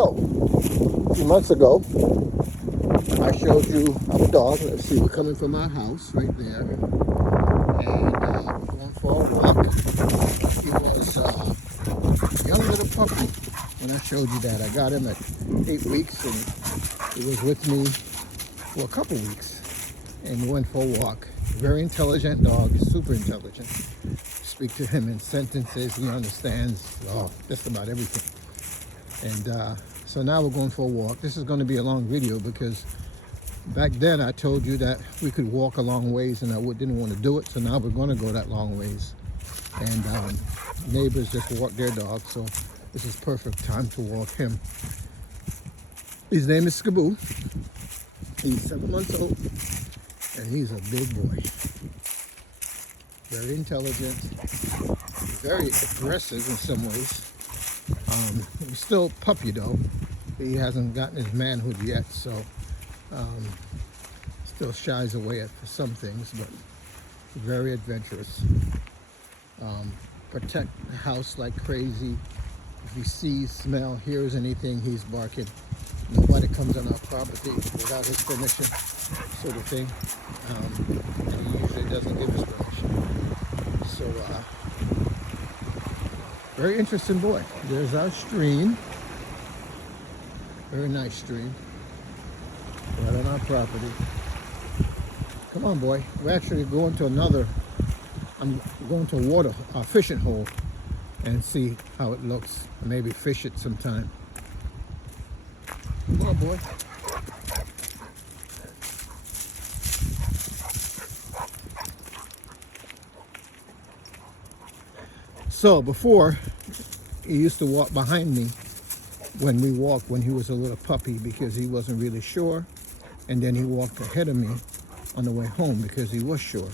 So, a few months ago, I showed you our dog. Let's see, we're coming from our house right there. And we're going for a walk. He was a young little puppy when I showed you that. I got him at 8 weeks and he was with me for a couple weeks. And we went for a walk. Very intelligent dog, super intelligent. Speak to him in sentences, he understands just about everything. And so now we're going for a walk. This is going to be a long video because back then I told you that we could walk a long ways and I didn't want to do it. So now we're going to go that long ways. And neighbors just walk their dog, so this is perfect time to walk him. His name is Skiboo. He's 7 months old and he's a big boy. Very intelligent, very aggressive in some ways. He's still a puppy though. He hasn't gotten his manhood yet, so still shies away for some things, but very adventurous. Protect the house like crazy. If he sees, smell, hears anything, he's barking. Nobody comes on our property without his permission, sort of thing. And he usually doesn't give us permission. So, very interesting boy. There's our stream. Very nice stream. Right on our property. Come on, boy. We're actually going to I'm going to a fishing hole and see how it looks. Maybe fish it sometime. Come on, boy. So before, he used to walk behind me when we walked when he was a little puppy because he wasn't really sure. And then he walked ahead of me on the way home because he was sure.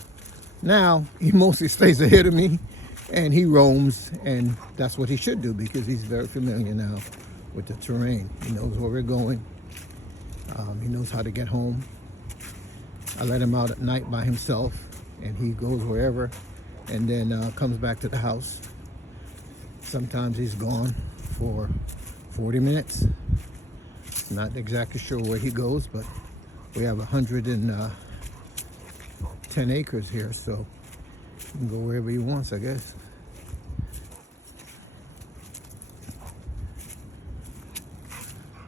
Now, he mostly stays ahead of me and he roams, and that's what he should do because he's very familiar now with the terrain. He knows where we're going. He knows how to get home. I let him out at night by himself and he goes wherever and then comes back to the house. Sometimes he's gone for 40 minutes. Not exactly sure where he goes, but we have 110 acres here, so he can go wherever he wants, I guess.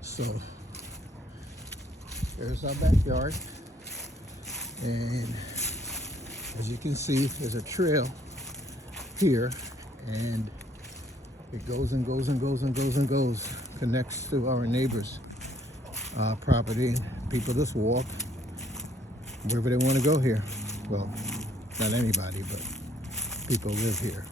So there's our backyard, and as you can see, there's a trail here, and it goes and goes and goes and goes and goes, connects to our neighbor's property. People just walk wherever they want to go here. Well, not anybody, but people live here.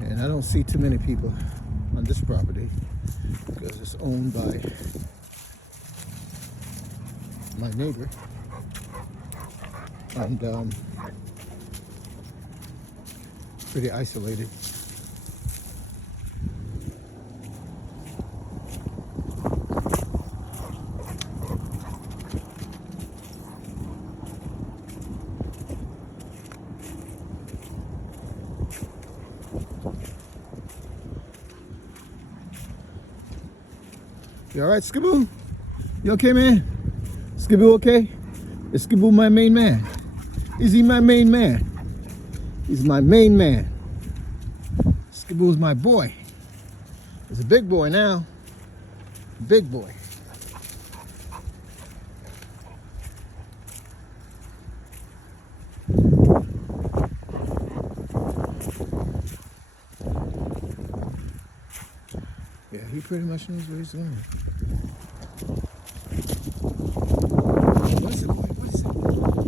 And I don't see too many people on this property because it's owned by my neighbor. And pretty isolated. You all right, Skiboo? You okay, man? Skiboo okay? Is Skiboo my main man? Is he my main man? He's my main man. Skiboo's my boy. He's a big boy now. Big boy. Yeah, he pretty much knows where he's going. What is it, boy? What is it?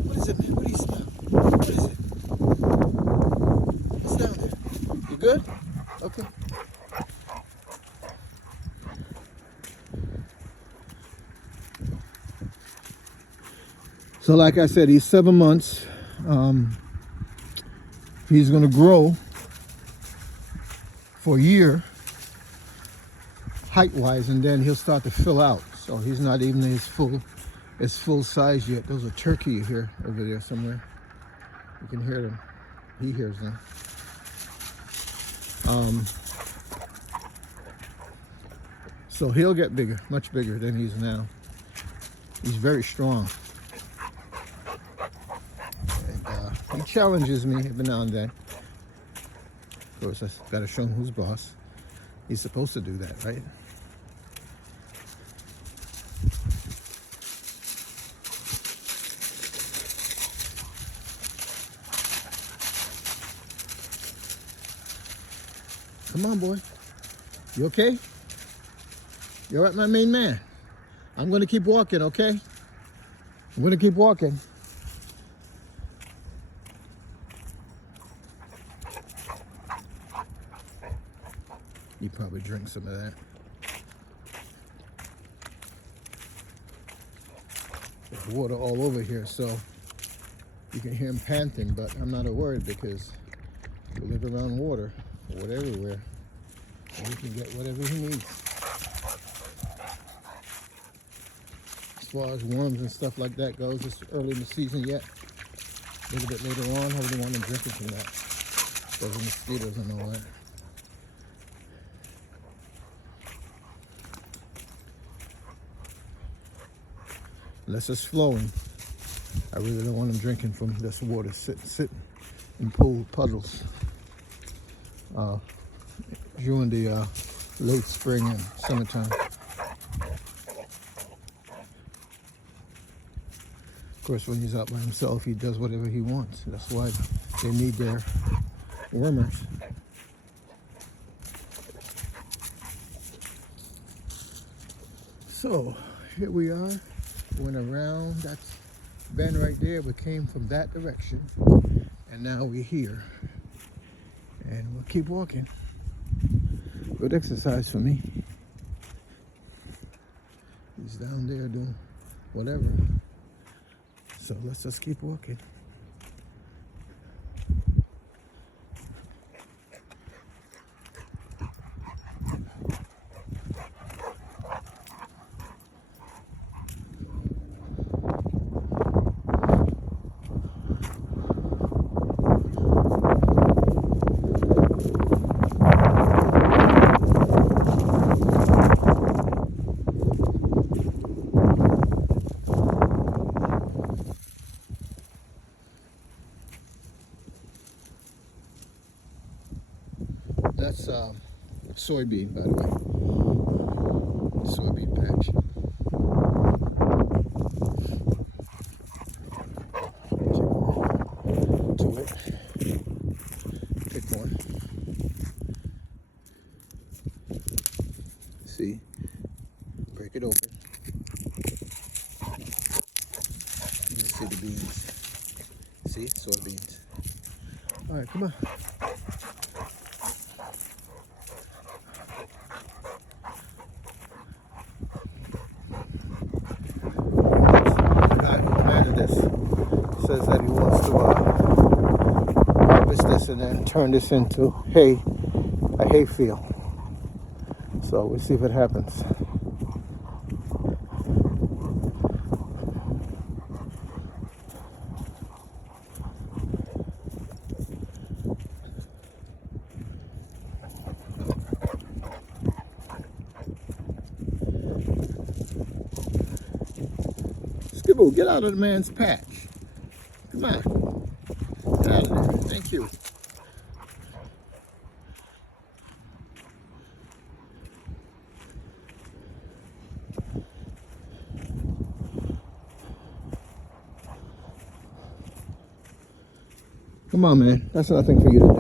What is it, man? What do you smell? What is it? What's down there? You good? Okay. So like I said, he's 7 months. He's going to grow for a year height-wise, and then he'll start to fill out. So he's not even his full size yet. There's a turkey here over there somewhere. You can hear them. He hears them. So he'll get bigger, much bigger than he is now. He's very strong. And he challenges me every now and then. Of course, I've got to show him who's boss. He's supposed to do that, right? Come on, boy. You okay? You're right, my main man. I'm going to keep walking, okay? I'm going to keep walking. You probably drink some of that. There's water all over here, so you can hear him panting, but I'm not worried because we live around water, water everywhere, and he can get whatever he needs. As far as worms and stuff like that goes, it's early in the season yet. A little bit later on, I wouldn't want him drinking from that. Those are mosquitoes and all that. Unless it's flowing, I really don't want him drinking from this water sit in pool puddles during the late spring and summertime. Of course, when he's out by himself, he does whatever he wants. That's why they need their wormers. So here we are. Went around that bend right there. We came from that direction, and now we're here. And we'll keep walking. Good exercise for me. He's down there doing whatever. So let's just keep walking. That's soybean, by the way. Soybean patch. To it. Pick one. See? Break it open. You see the beans. See? Soybeans. All right, come on. Says that he wants to harvest this and then turn this into hay, a hay field. So we'll see if it happens. Skibble, get out of the man's patch. Come on. Get out of there. Thank you. Come on, man. That's nothing for you to do.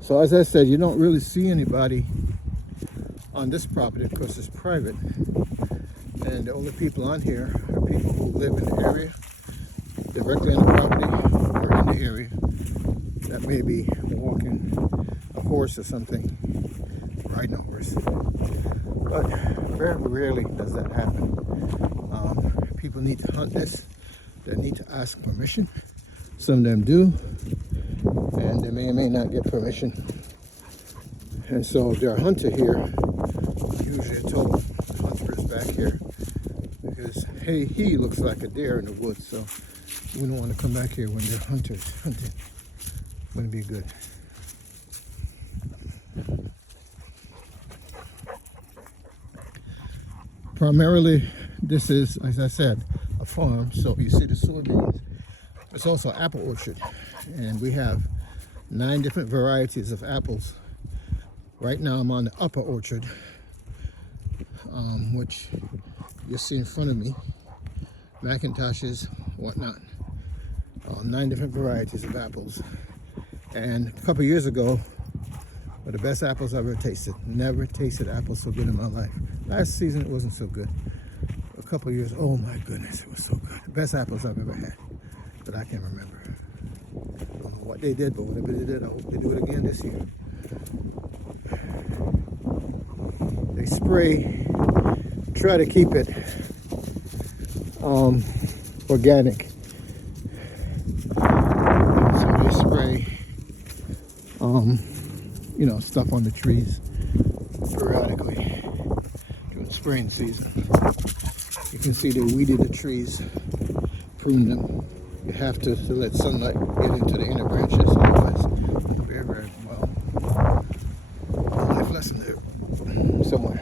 So as I said, you don't really see anybody on this property because it's private. And the only people on here are people who live in the area, directly on the property or in the area, that may be walking a horse or something, riding a horse. But very rarely does that happen. people need to hunt this, they need to ask permission. Some of them do, and they may or may not get permission. And so if they're a hunter here, usually I told the hunter is back here because, hey, he looks like a deer in the woods, so we don't want to come back here when they're hunters hunting. Wouldn't be good. Primarily, this is, as I said, a farm. So you see the soybeans. It's also an apple orchard, and we have 9 different varieties of apples. Right now I'm on the upper orchard, which you see in front of me, Macintoshes, whatnot. 9 different varieties of apples. And a couple years ago, were the best apples I've ever tasted. Never tasted apples so good in my life. Last season it wasn't so good. A couple years, oh my goodness, it was so good. The best apples I've ever had, but I can't remember. I don't know what they did, but whatever they did, I hope they do it again this year. They spray, try to keep it organic. So they spray, you know, stuff on the trees periodically during spraying season. You can see they weeded the trees, prune them. You have to let sunlight get into the inner branches, otherwise it'll bear very well. A life lesson there somewhere.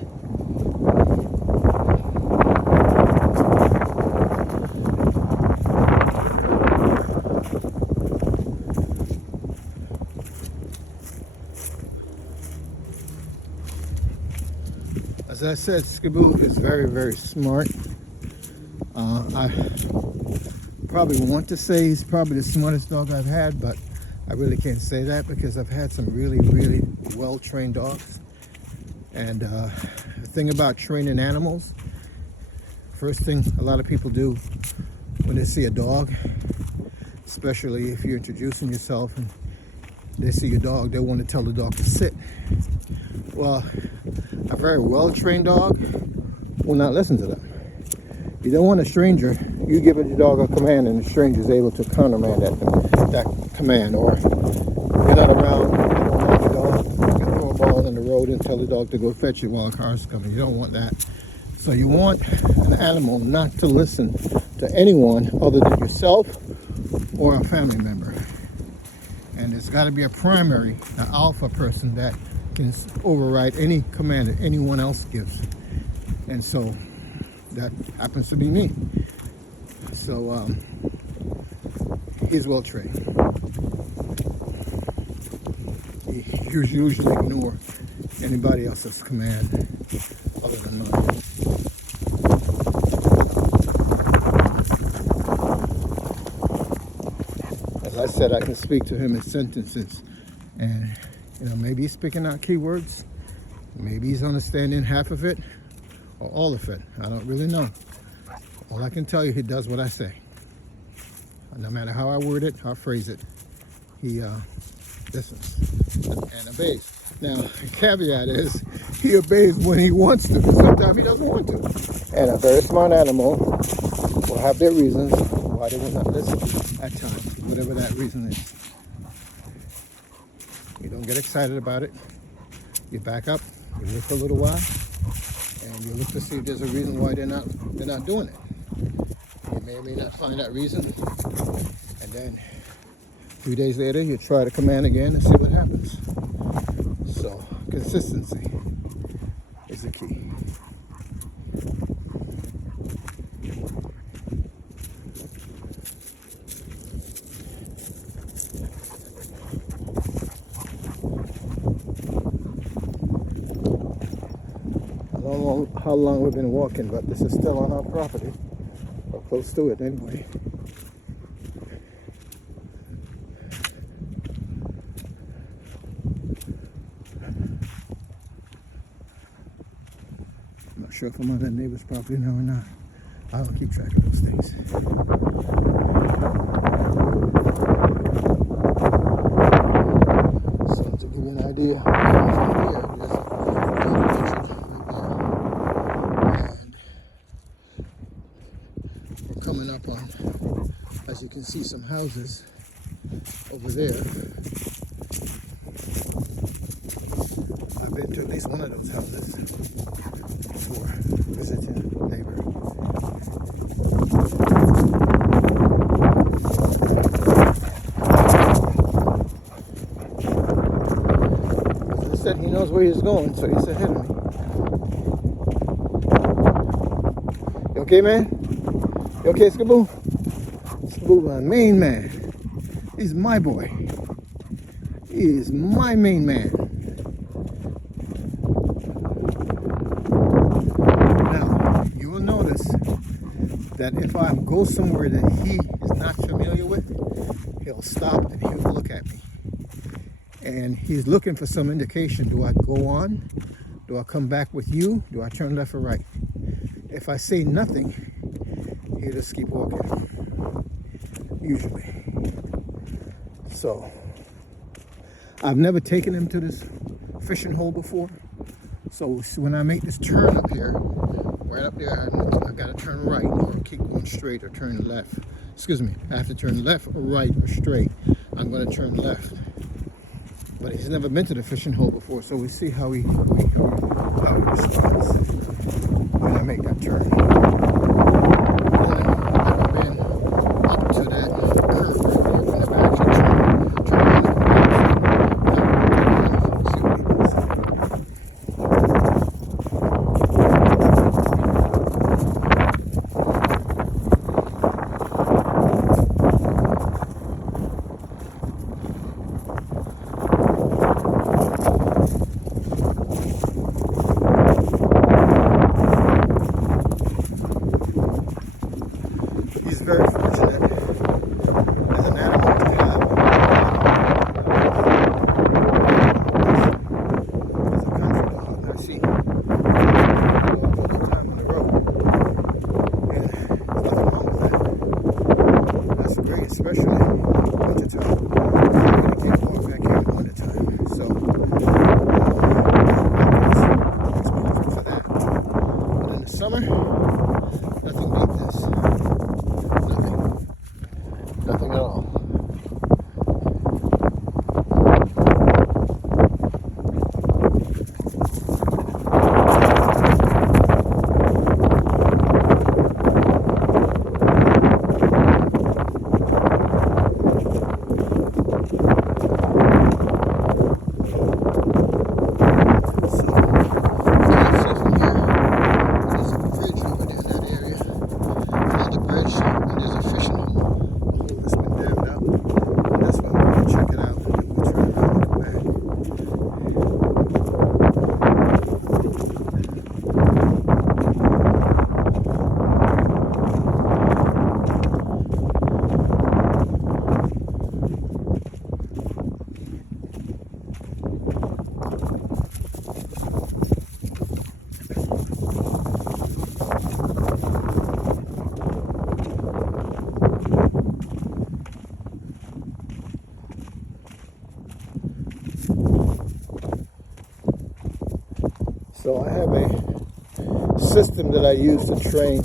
As I said, Skiboo is very, very smart. I probably want to say he's probably the smartest dog I've had, but I really can't say that because I've had some really, really well-trained dogs. And the thing about training animals, first thing a lot of people do when they see a dog, especially if you're introducing yourself and they see your dog, they want to tell the dog to sit. Well, a very well-trained dog will not listen to them. You don't want a stranger, you give your dog a command and the stranger is able to countermand that command, or you're not around, you don't want your dog, you can throw a ball in the road and tell the dog to go fetch it while a car's coming. You don't want that. So you want an animal not to listen to anyone other than yourself or a family member. And there's got to be a primary, an alpha person that can override any command that anyone else gives. And so that happens to be me. So he's well trained. He usually ignore anybody else's command other than mine. As I said, I can speak to him in sentences, and you know, maybe he's picking out keywords, maybe he's understanding half of it or all of it. I don't really know. All I can tell you, he does what I say. No matter how I word it, how I phrase it, he listens and obeys. Now, the caveat is he obeys when he wants to, but sometimes he doesn't want to. And a very smart animal will have their reasons why they will not listen at times, whatever that reason is. You don't get excited about it. You back up, you look for a little while, and you look to see if there's a reason why they're not doing it. You may or may not find that reason, and then a few days later you try to command again and see what happens. So consistency is the key. I don't know how long we've been walking, but this is still on our property, or close to it anyway. I'm not sure if I'm on that neighbor's property now or not. I don't keep track of those things. So to give you an idea, coming up on, as you can see, some houses over there. I've been to at least one of those houses before visiting a neighbor. As I said, he knows where he's going, so he's ahead of me. You okay, man? You okay, Skaboo? Skaboo, my main man. He's my boy. He is my main man. Now, you will notice that if I go somewhere that he is not familiar with, he'll stop and he'll look at me. And he's looking for some indication. Do I go on? Do I come back with you? Do I turn left or right? If I say nothing, he'll just keep walking, usually. So, I've never taken him to this fishing hole before. So when I make this turn up here, right up there, I gotta turn right or keep going straight or turn left. Excuse me, I have to turn left or right or straight. I'm gonna turn left. But he's never been to the fishing hole before, so we see how he responds when I make that turn. I've been up to that curve right there when I've actually turn around and see what he does. He's very fortunate as an animal to have as a country dog. I see dogs all the time on the road, and there's nothing wrong with that. That's great, especially in the wintertime. You can't walk back here in the wintertime, so it's perfect for that. But in the summer, nothing beats this. Nothing at all. So I have a system that I use to train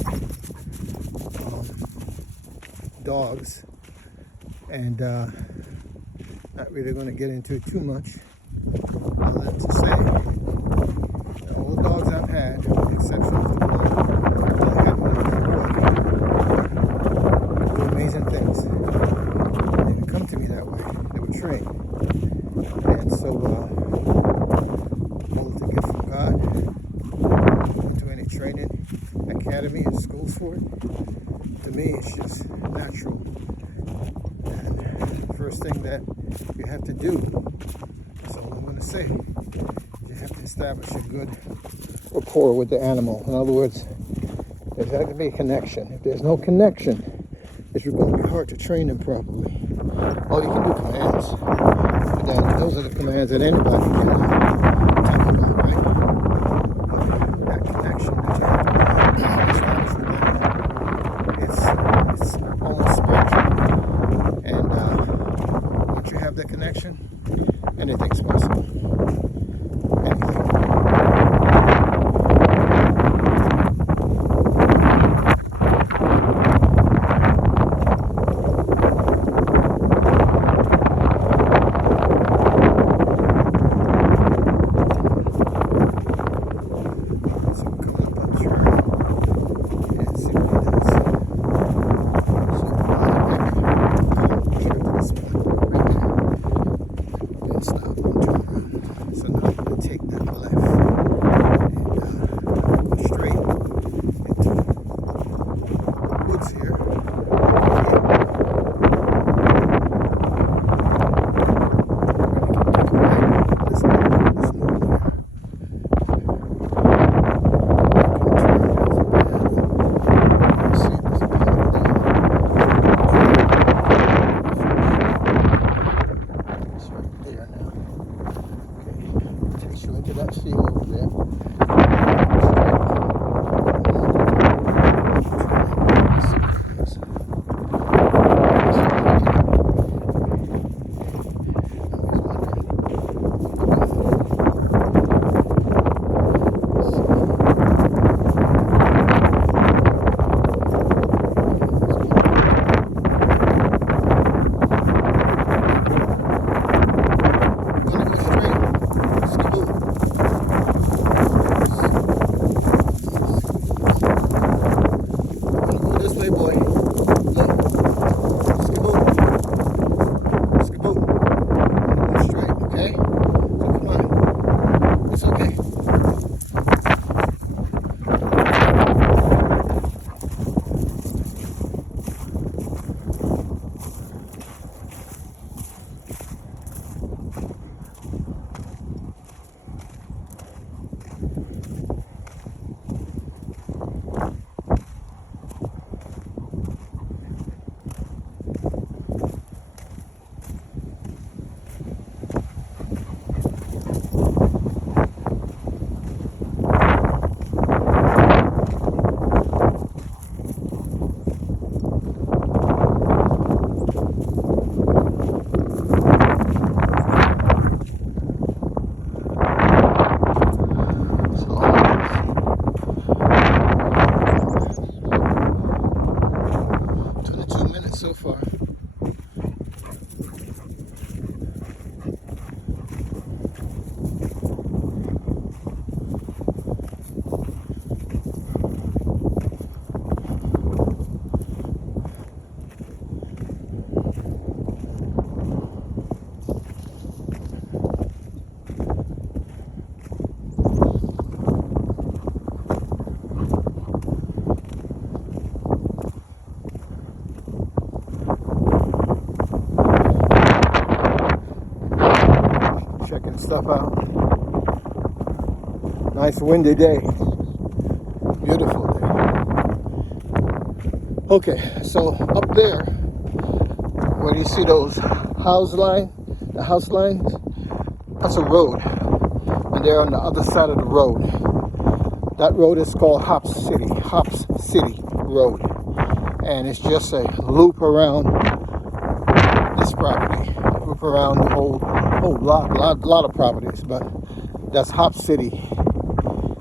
dogs, and not really going to get into it too much. Other than to say, all the dogs I've had, with the exception of the one that I got when I was a boy, do amazing things. They didn't come to me that way. They were trained, and so all it's a gift from God. Went to any training academy and schools for it. To me, it's just natural. And the first thing that you have to do, that's all I'm going to say, you have to establish a good rapport with the animal. In other words, there's got to be a connection. If there's no connection, it's going to be hard to train them properly. Oh, you can do commands, but then those are the commands that anybody can talk about, right? But that connection that you have to establish with them, it's almost spiritual. And once you have that connection, anything's possible. Anything. stuff out. Nice windy day. Beautiful day. Okay, so up there, where you see those house lines, that's a road. And they're on the other side of the road. That road is called Hops City Road. And it's just a loop around this property. Loop around the whole lot of properties, but that's Hops City.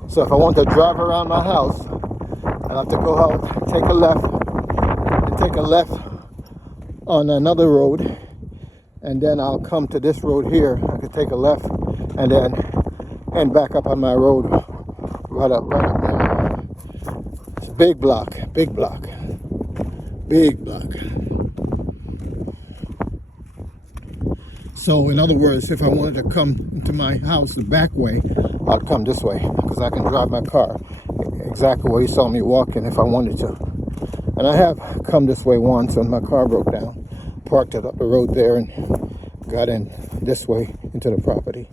So if I want to drive around my house, I'll have to go out, take a left on another road, and then I'll come to this road here. I could take a left and then end back up on my road right up there. It's a big block. So in other words, if I wanted to come into my house the back way, I'd come this way because I can drive my car exactly where you saw me walking if I wanted to. And I have come this way once when my car broke down, parked it up the road there and got in this way into the property.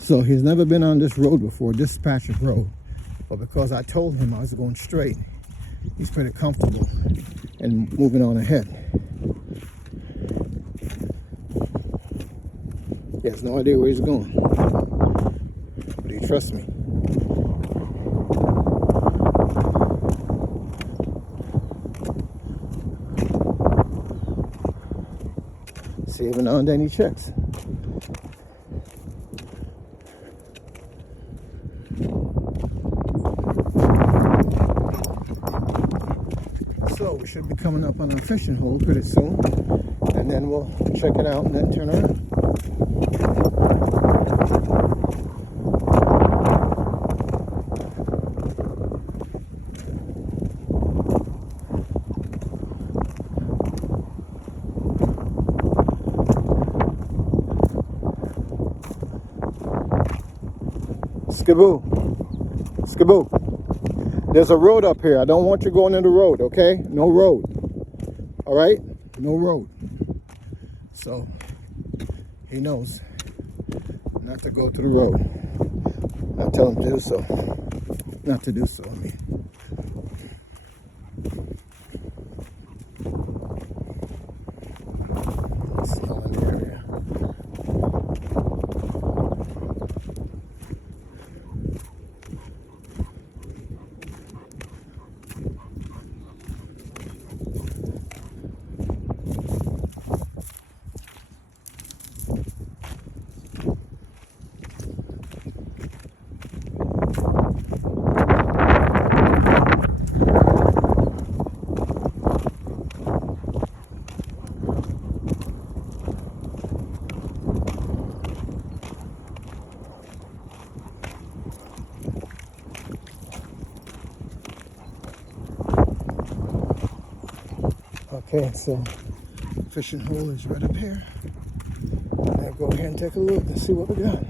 So he's never been on this road before, this patch of road. But because I told him I was going straight, he's pretty comfortable and moving on ahead. He has no idea where he's going, but he trusts me. See, every now and then he checks. So we should be coming up on our fishing hole pretty soon, and then we'll check it out and then turn around. Skiboo. There's a road up here. I don't want you going in the road, okay? No road. All right? No road. So he knows not to go to the road. I tell him to do so. Not to do so, I mean. Smelling the area. Okay, so fishing hole is right up here. I'll go ahead and take a look and see what we got.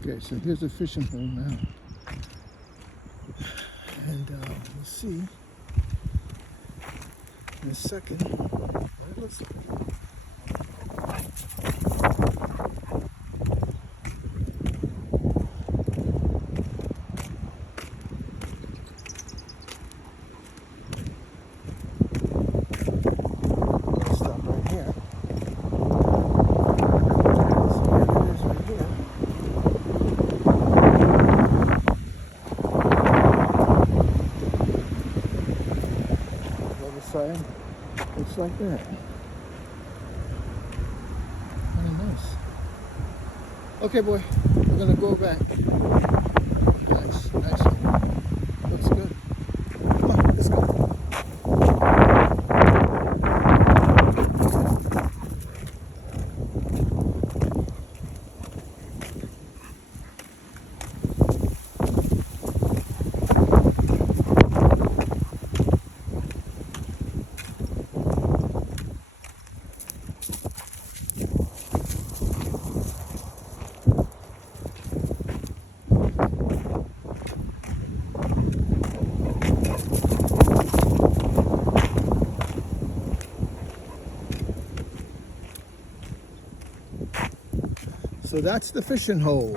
Okay, so here's the fishing hole now. we'll see in a second what it looks like. Stop right here. So here it is right here. The other side looks like that. Very nice. Okay, boy, we're gonna go back. Nice, nice. Looks good. Come on, let's go. So that's the fishing hole.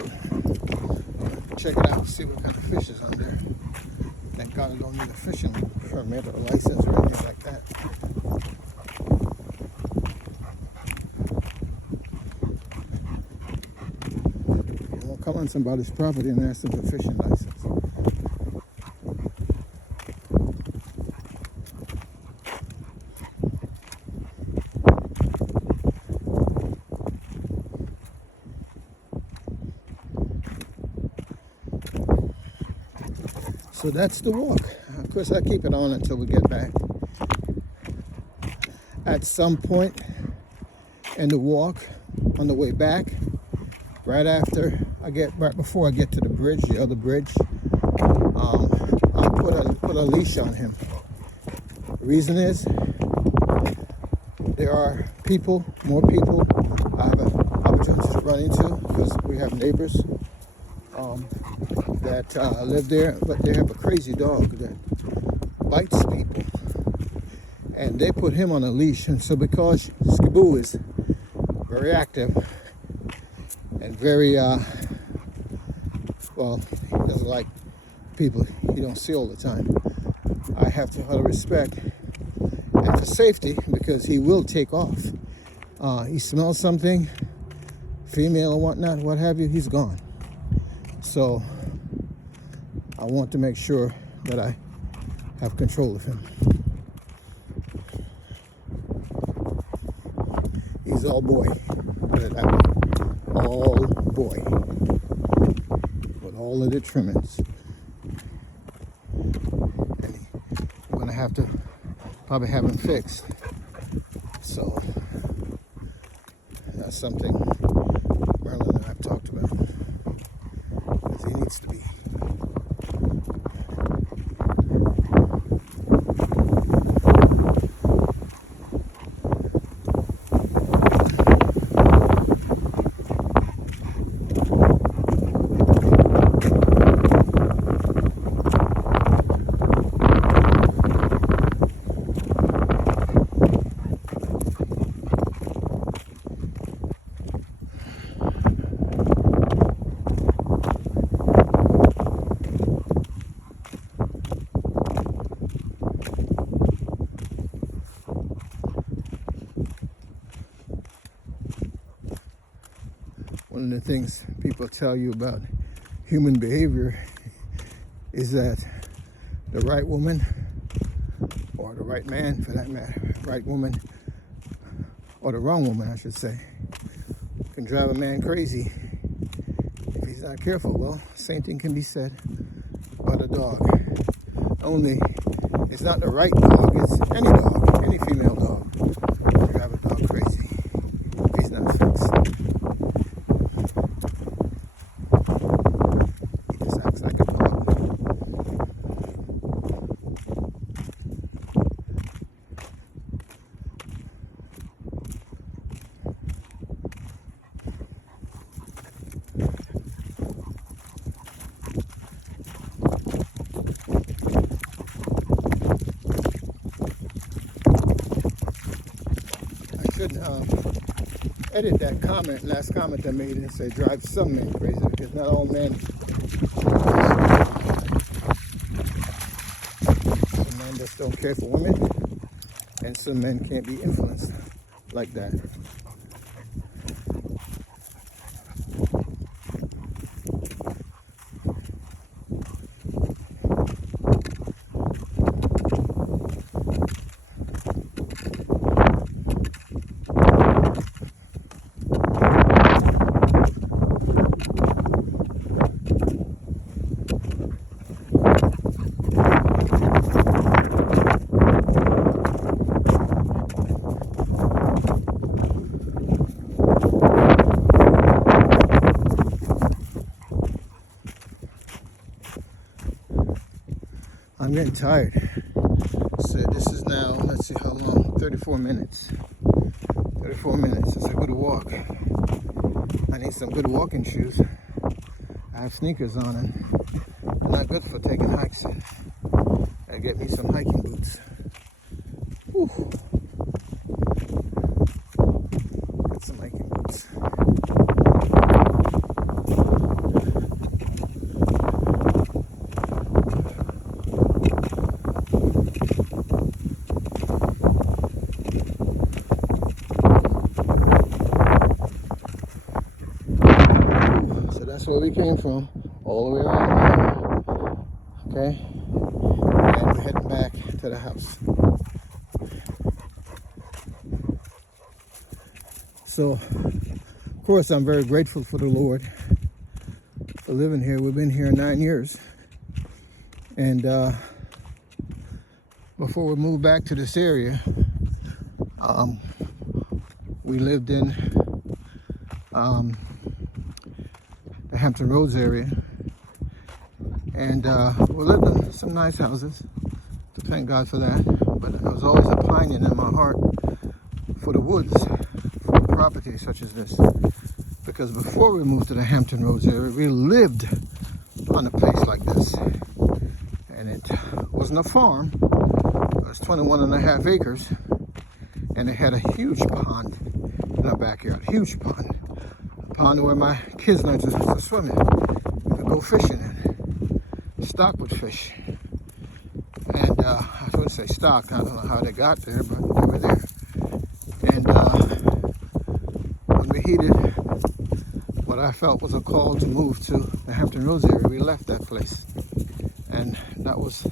Check it out, see what kind of fish is on there. Thank God I don't need a fishing permit or license or anything like that. You won't come on somebody's property and ask them for a fishing license. So that's the walk. Of course, I keep it on until we get back. At some point in the walk, on the way back, right before I get to the bridge, the other bridge, I'll put a leash on him. The reason is there are more people I have an opportunity to run into because we have neighbors that live there, but they have a crazy dog that bites people, and they put him on a leash. And so because Skiboo is very active and very well, he doesn't like people he don't see all the time, I have to out of respect and for safety, because he will take off. He smells something, female or whatnot, what have you, he's gone. So I want to make sure that I have control of him. He's all boy, put it that way. All boy, with all of the trimmings. And I'm gonna have to probably have him fixed. So that's something Marilyn and I have talked about. Because he needs to be. One of the things people tell you about human behavior is that the right woman, or the right man for that matter, right woman, or the wrong woman I should say, can drive a man crazy if he's not careful. Well, same thing can be said about a dog. Only it's not the right dog, it's any dog, any female dog can drive a dog crazy if he's not fixed. should edit that comment, last comment I made, and say drive some men crazy, because not all men. Some men just don't care for women, and some men can't be influenced like that. I'm getting tired. So this is now, let's see how long, 34 minutes. 34 minutes, it's a good walk. I need some good walking shoes. I have sneakers on and they're not good for taking hikes. I get me some hiking boots. Whew. Get some hiking boots. That's where we came from, all the way around, okay? And we're heading back to the house. So, of course, I'm very grateful for the Lord for living here. We've been here 9 years. And before we moved back to this area, we lived in the Hampton Roads area, and we lived in some nice houses, so thank God for that. But there was always a pining in my heart for the woods, for the property such as this, because before we moved to the Hampton Roads area, we lived on a place like this, and it wasn't a farm. It was 21.5 acres, and it had a huge pond in our backyard, huge pond. Pond where my kids learned to swim in. We could go fishing in. Stock with fish. And I wouldn't say stock, I don't know how they got there, but they were there. And when we heeded what I felt was a call to move to the Hampton Roads area, we left that place. And that was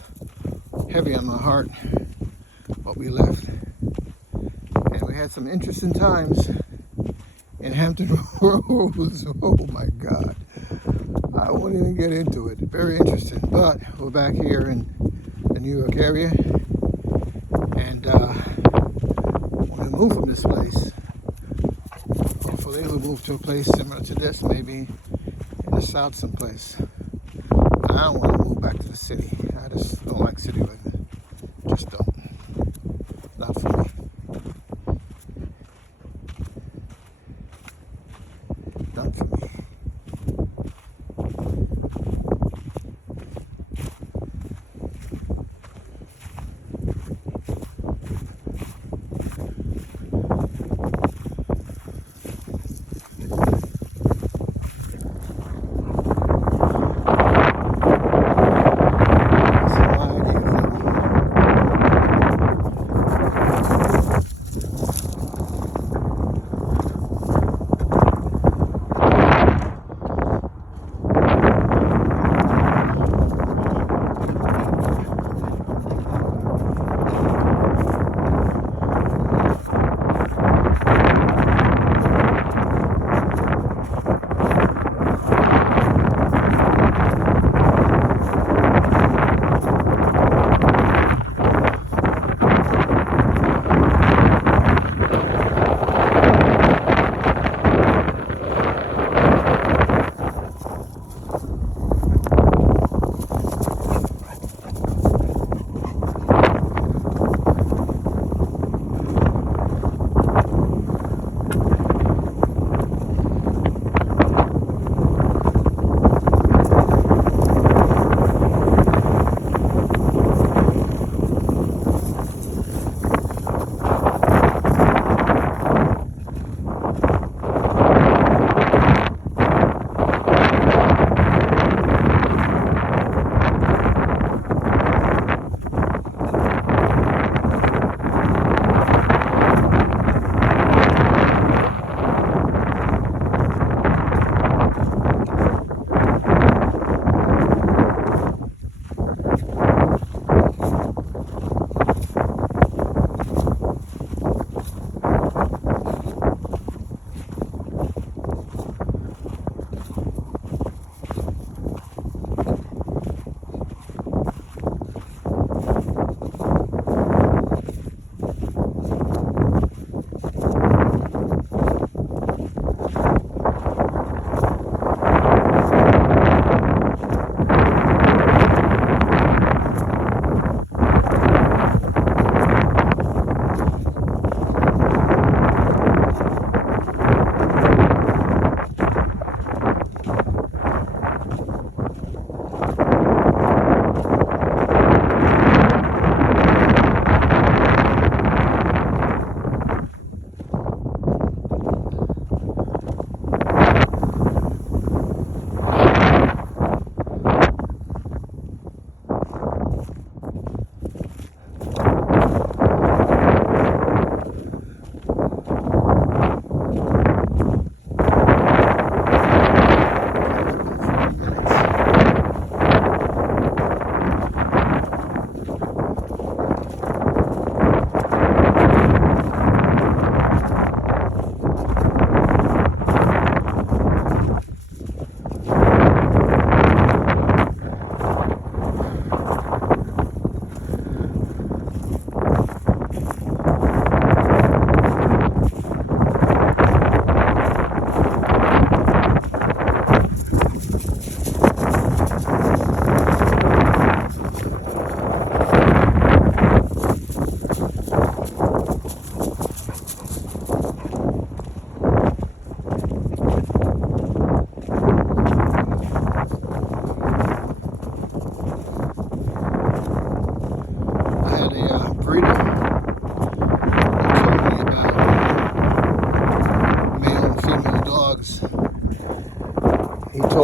heavy on my heart, but we left. And we had some interesting times in Hampton Roads. Oh my God. I won't even get into it. Very interesting. But we're back here in the New York area. And when we move from this place, hopefully we'll move to a place similar to this, maybe in the south someplace. I don't want to move back to the city. I just don't like city living. Just don't. Not for me. Not for me.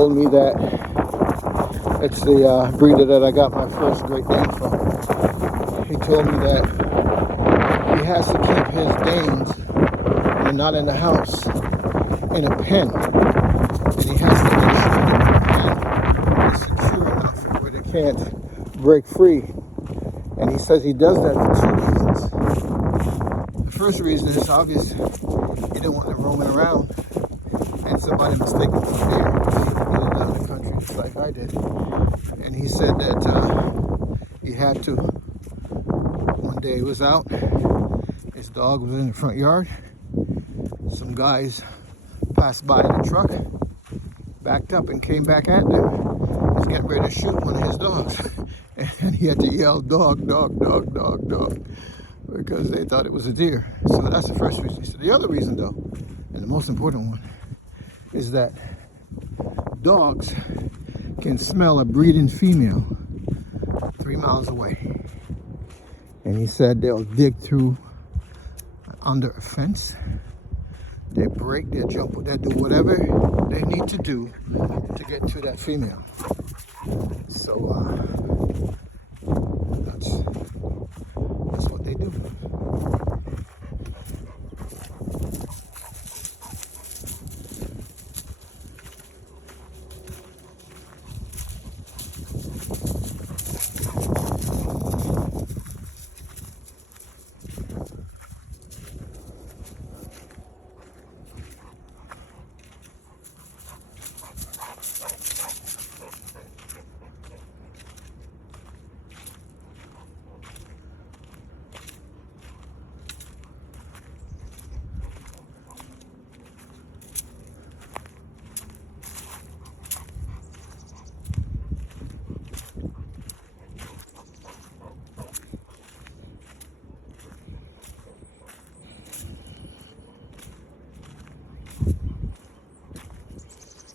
told me that it's the breeder that I got my first Great Dane from. He told me that he has to keep his Danes, when they're not in the house, in a pen. And he has to make sure that the pen is secure enough where they can't break free. And he says he does that for two reasons. The first reason is obvious. He didn't want them roaming around and somebody mistake him for deer. Down the country just like I did. And he said that he had to. One day he was out. His dog was in the front yard. Some guys passed by in a truck, backed up and came back at them. He was getting ready to shoot one of his dogs. And he had to yell, dog, dog, dog, dog, dog, because they thought it was a deer. So that's the first reason. So the other reason, though, and the most important one, is that dogs can smell a breeding female 3 miles away. And he said they'll dig through under a fence. They break, they jump, they do whatever they need to do to get to that female. So that's what they do.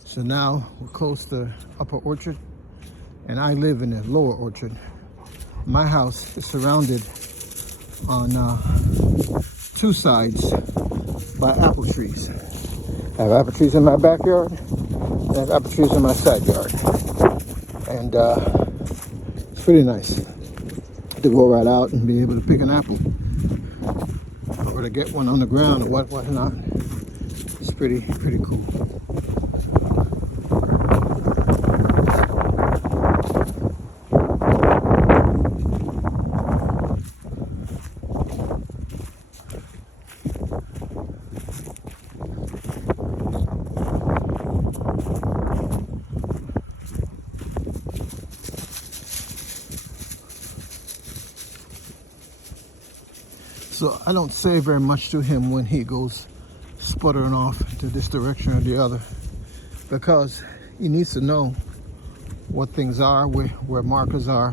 So now we're close to Upper Orchard, and I live in the Lower Orchard. My house is surrounded on two sides by apple trees. I have apple trees in my backyard, and I have apple trees in my side yard. And it's pretty nice to go right out and be able to pick an apple, or to get one on the ground or whatnot. It's pretty cool. So I don't say very much to him when he goes sputtering off to this direction or the other, because he needs to know what things are, where markers are,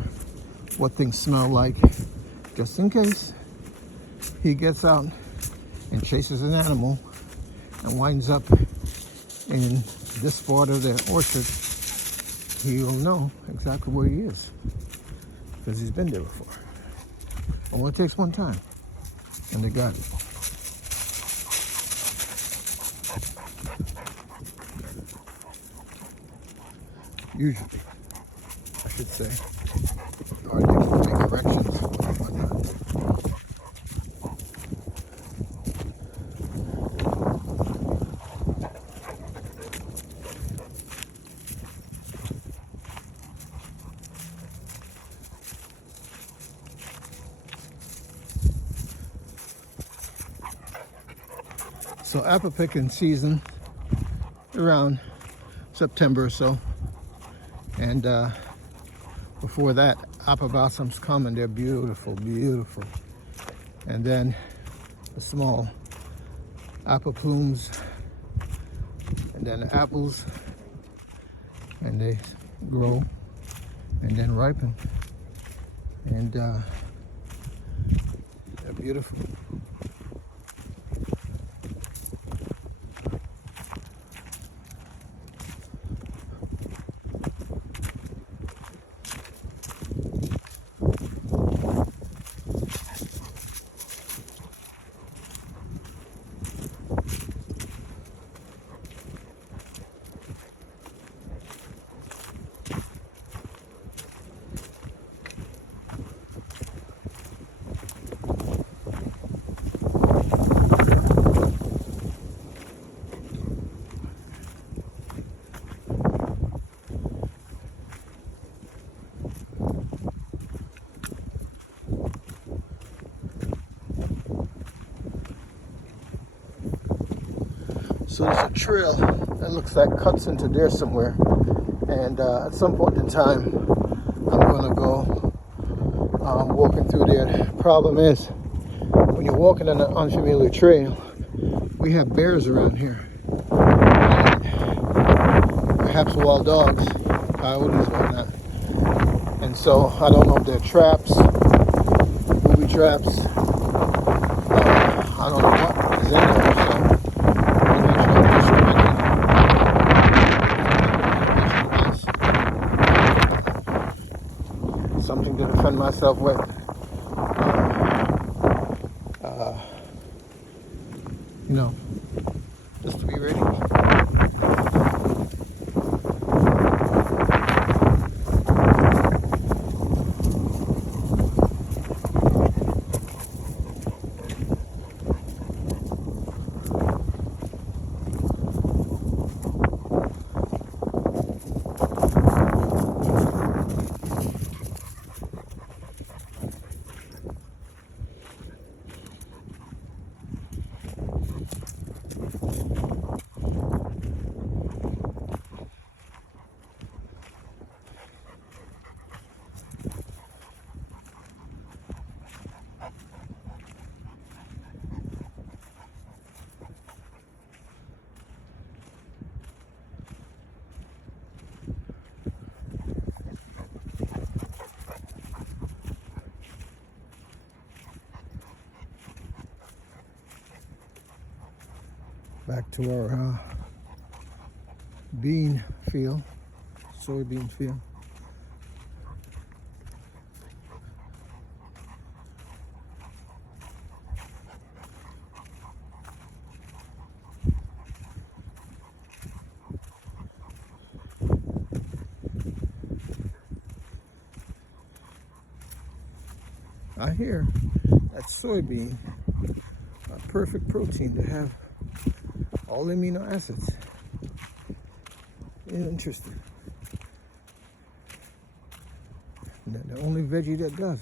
what things smell like, just in case he gets out and chases an animal and winds up in this part of the orchard. He will know exactly where he is, because he's been there before. It only takes one time. And they got it. Usually, I should say. Or they can make corrections or whatnot. So apple picking season around September or so, and before that, apple blossoms come and they're beautiful, beautiful. And then the small apple plumes, and then the apples, and they grow and then ripen, and they're beautiful. So there's a trail that looks like cuts into there somewhere. And at some point in time, I'm gonna go walking through there. Problem is, when you're walking on an unfamiliar trail, we have bears around here. And perhaps wild dogs, coyotes, whatnot. And so I don't know if they're traps, booby traps. I don't know what is in there. So I'm gonna try to something to defend myself with. You know, just to be ready. Back to our bean field, soybean field. I hear that soybean, a perfect protein to have all amino acids. Interesting. The only veggie that does.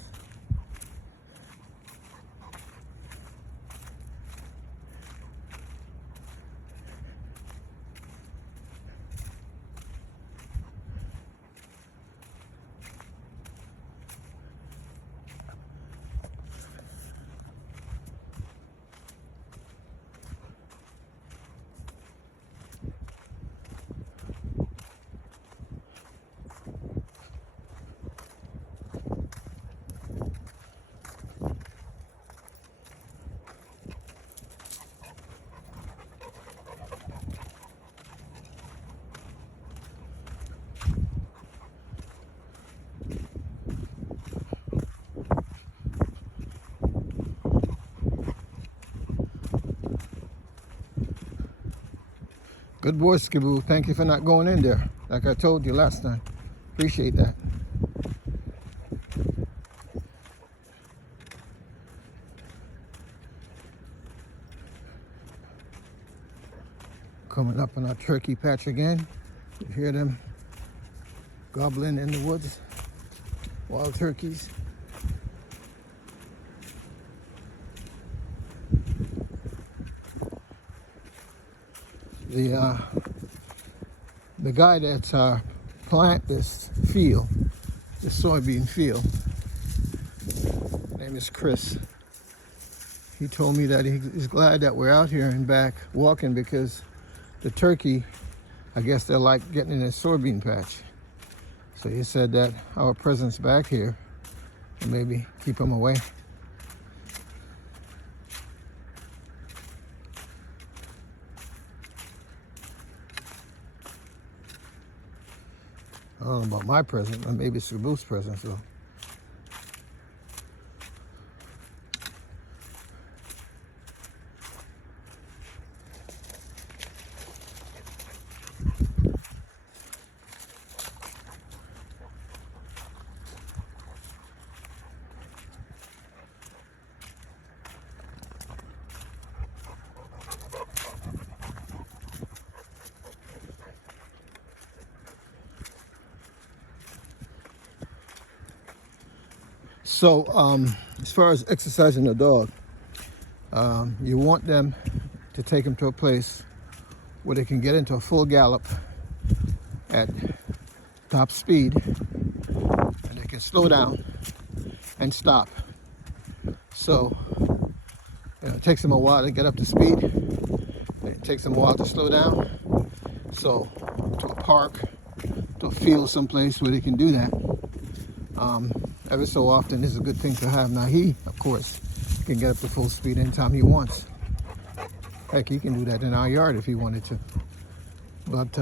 Good boy, Skiboo. Thank you for not going in there, like I told you last time. Appreciate that. Coming up on our turkey patch again. You hear them gobbling in the woods. Wild turkeys. The guy that's plant this field, this soybean field, his name is Chris. He told me that he's glad that we're out here and back walking because the turkey, I guess they like getting in a soybean patch. So he said that our presence back here will maybe keep them away. I don't know about my presence, or maybe Skiboo's presence though. So as far as exercising a dog, you want them to take them to a place where they can get into a full gallop at top speed, and they can slow down and stop. So it takes them a while to get up to speed. It takes them a while to slow down. So to a park, to a field someplace where they can do that, every so often is a good thing to have. Now he, of course, can get up to full speed anytime he wants. Heck, he can do that in our yard if he wanted to. But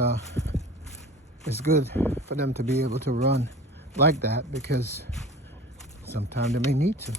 it's good for them to be able to run like that, because sometimes they may need to.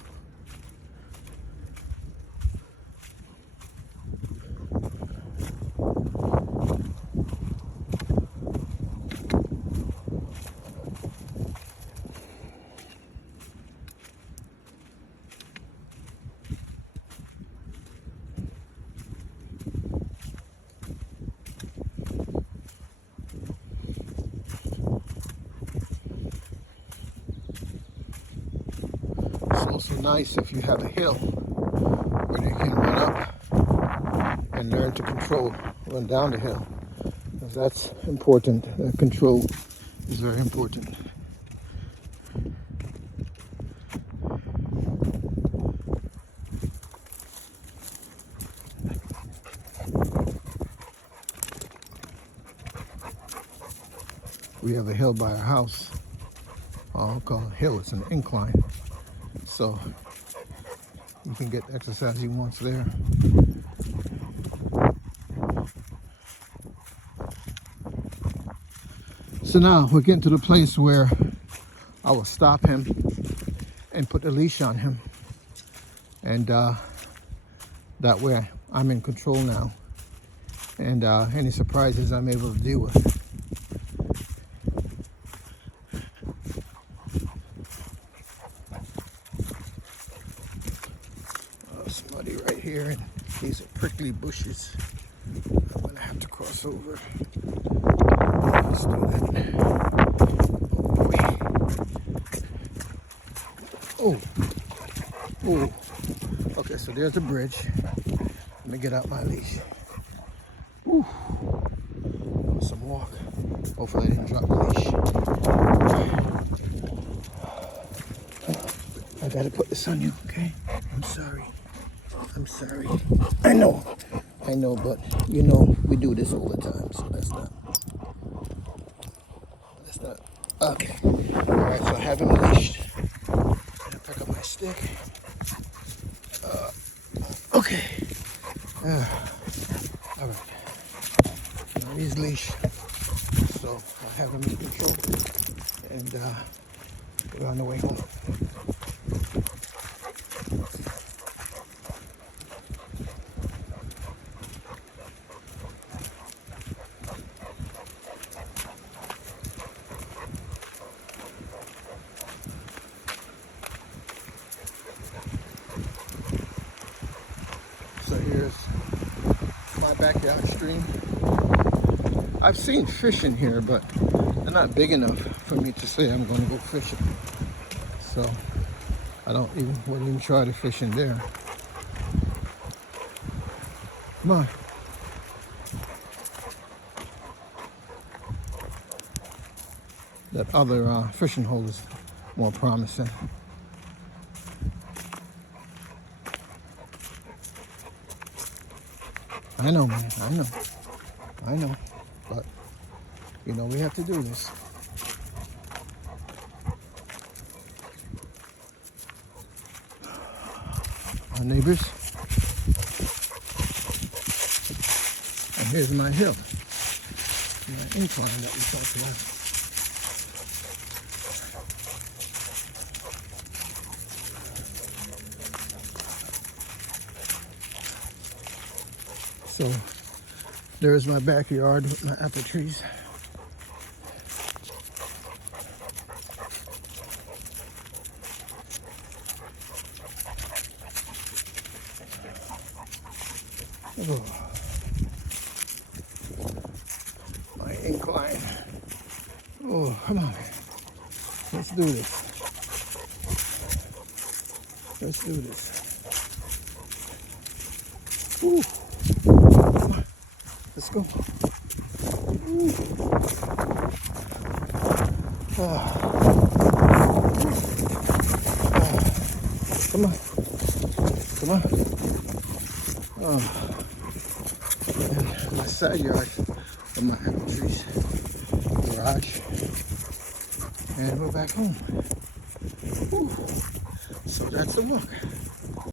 It's also nice if you have a hill where they can run up and learn to control, run down the hill. Because that's important. Control is very important. We have a hill by our house. I'll call it a hill, it's an incline. So you can get the exercise he wants there. So now we're getting to the place where I will stop him and put a leash on him. And that way I'm in control now. And any surprises I'm able to deal with. Muddy right here, and these are prickly bushes. I'm gonna have to cross over. Let's do that. Oh, oh. Okay, so there's a bridge. Let me get out my leash. Ooh, that was some walk. Hopefully I didn't drop the leash. I gotta put this on you, okay? I'm sorry. I'm sorry. I know, but you know, we do this all the time, so that's not, okay. All right, so I have him leashed. I'm gonna pick up my stick. Okay. All right. Now he's leashed, so I have him in control, and we're on the way home. So here's my backyard stream. I've seen fish in here, but they're not big enough for me to say I'm going to go fishing. So I wouldn't even try to fish in there. Come on. That other fishing hole is more promising. I know, man. I know. But, you know, we have to do this. Our neighbors. And here's my hill. My incline that we talked about. So there's my backyard with my apple trees. Oh. My incline. Oh, come on. Let's do this. Let's do this. Ooh. Come on. Let's go. Come on. Come on. And my side yard of my apple trees. Garage. And we're back home. Whew. So that's a look.